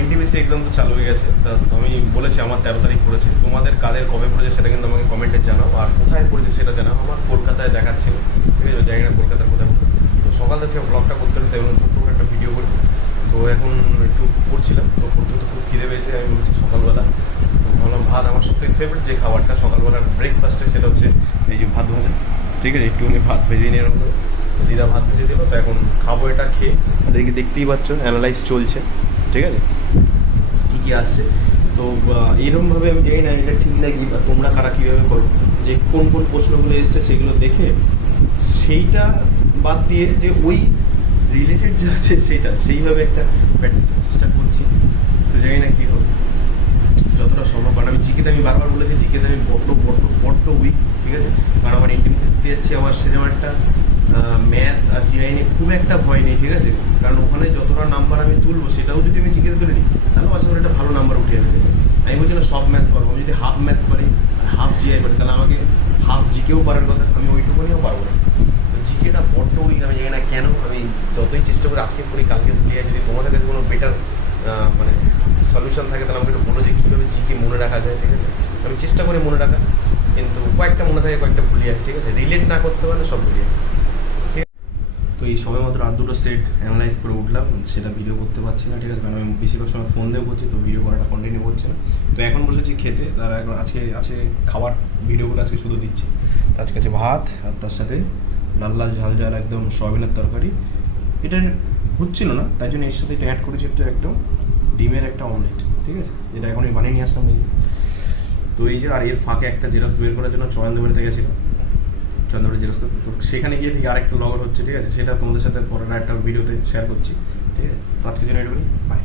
NTPC exam তো চালু হয়ে গেছে, তা আমি বলেছি আমার 13 তারিখ পড়েছে, তোমাদের কাদের কবে পড়েছে সেটা কিন্তু আমাকে কমেন্টে জানাও, আর কোথায় পড়েছে সেটা জানাও। আমার কলকাতায় দেখাচ্ছিল, ঠিক আছে, জানি না কলকাতার কোথায় পড়ে। তো সকাল থেকে ব্লগটা করতে করতে এবং ছোট্ট করে একটা ভিডিও করি। তো এখন একটু পড়ছিলাম, তো পড়তে তো খুব খিদে পেয়েছে, আমি বলেছি সকালবেলা তো ভাবলাম ভাত আমার সবথেকে ফেভারিট যে খাবারটা সকালবেলার ব্রেকফাস্টে সেটা হচ্ছে এই যে ভাত ভাজা, ঠিক আছে, একটুখানি ভাত ভেজে নিয়ে এরকম করে তো দিদা ভাত ভেজে দিল, তো এখন খাবো এটা খেয়ে। দেখি দেখতেই পাচ্ছ অ্যানালাইজ চলছে, ঠিক আছে, কী কী আসছে। তো এরকমভাবে আমি জানি না এটা ঠিক নাকি বা তোমরা কারা কীভাবে করো, যে কোন কোন প্রশ্নগুলো এসছে সেগুলো দেখে সেইটা বাদ দিয়ে যে ওই রিলেটেড যা আছে সেটা সেইভাবে একটা প্র্যাকটিসের চেষ্টা করছি। তো জানি না কী হবে, যতটা সম্ভব। কারণ আমি জিকেতে আমি বারবার বলেছি জিকেতে আমি বড্ড উইক, ঠিক আছে, কারণ আমার ইন্টারমিডিয়েট দিতে যাচ্ছি, আমার সেরকম একটা ম্যাথ আর জিআই নিয়ে খুব একটা ভয় নেই, ঠিক আছে, কারণ ওখানে যতটা নাম্বার আমি তুলবো সেটাও যদি আমি জিকেতে তুলে নিই তাহলে আশা করি একটা ভালো নাম্বার উঠে যাবে। আমি বলছি না সব ম্যাথ পারবো, আমি যদি হাফ ম্যাথ পারি আর হাফ জিআই পারি তাহলে আমাকে হাফ জিকেও পারার কথা, আমি ওইটুকুনিও পারবো না। জিকেটা বড্ড উইক, আমি জানি না কেন। আমি যতই চেষ্টা করি আজকে পড়ি কালকে ভুলে যাই, যদি তোমাদের কাছে কোনো বেটার মানে সলিউশন থাকে তাহলে আমাকে একটু বলো যে কীভাবে জিকে মনে রাখা যায়, ঠিক আছে। আমি চেষ্টা করি মনে রাখা, কিন্তু কয়েকটা মনে থাকে কয়েকটা ভুলে যায়, ঠিক আছে, রিলেট না করতে পারলে সব ভুলে যায়, ঠিক আছে। তো এই সময় মাত্র আর দুটো সেট অ্যানালাইজ করে উঠলাম, সেটা ভিডিও করতে পারছি না, ঠিক আছে, কারণ আমি বেশিরভাগ সময় ফোন দিয়েও করছি, তো ভিডিও করাটা কন্টিনিউ হচ্ছে না। তো এখন বসেছি খেতে, তারা এখন আজকে খাবার ভিডিওগুলো আজকে শুধু দিচ্ছি। আজকে আছে ভাত আর তার সাথে লাল লাল ঝাল ঝাল একদম সয়াবিনের তরকারি। এটা হচ্ছিল না, তাই জন্য এর সাথে এটা অ্যাড করেছি হচ্ছে একটা ডিমের একটা অমলেট, ঠিক আছে, যেটা এখন আমি বানিয়ে নিয়ে আসলাম এই যে। তো এই যে আর এর ফাঁকে একটা জেরক্স বের করার জন্য চয়নবাড়িতে গেছিলাম, চন্দ্রবাড়ি জেরক্স, তো সেখানে গিয়ে থেকে আরেকটা লগর হচ্ছে, ঠিক আছে, সেটা তোমাদের সাথে পরে একটা ভিডিওতে শেয়ার করছি, ঠিক আছে। তো আজকের জন্য এটুকুই, বাই।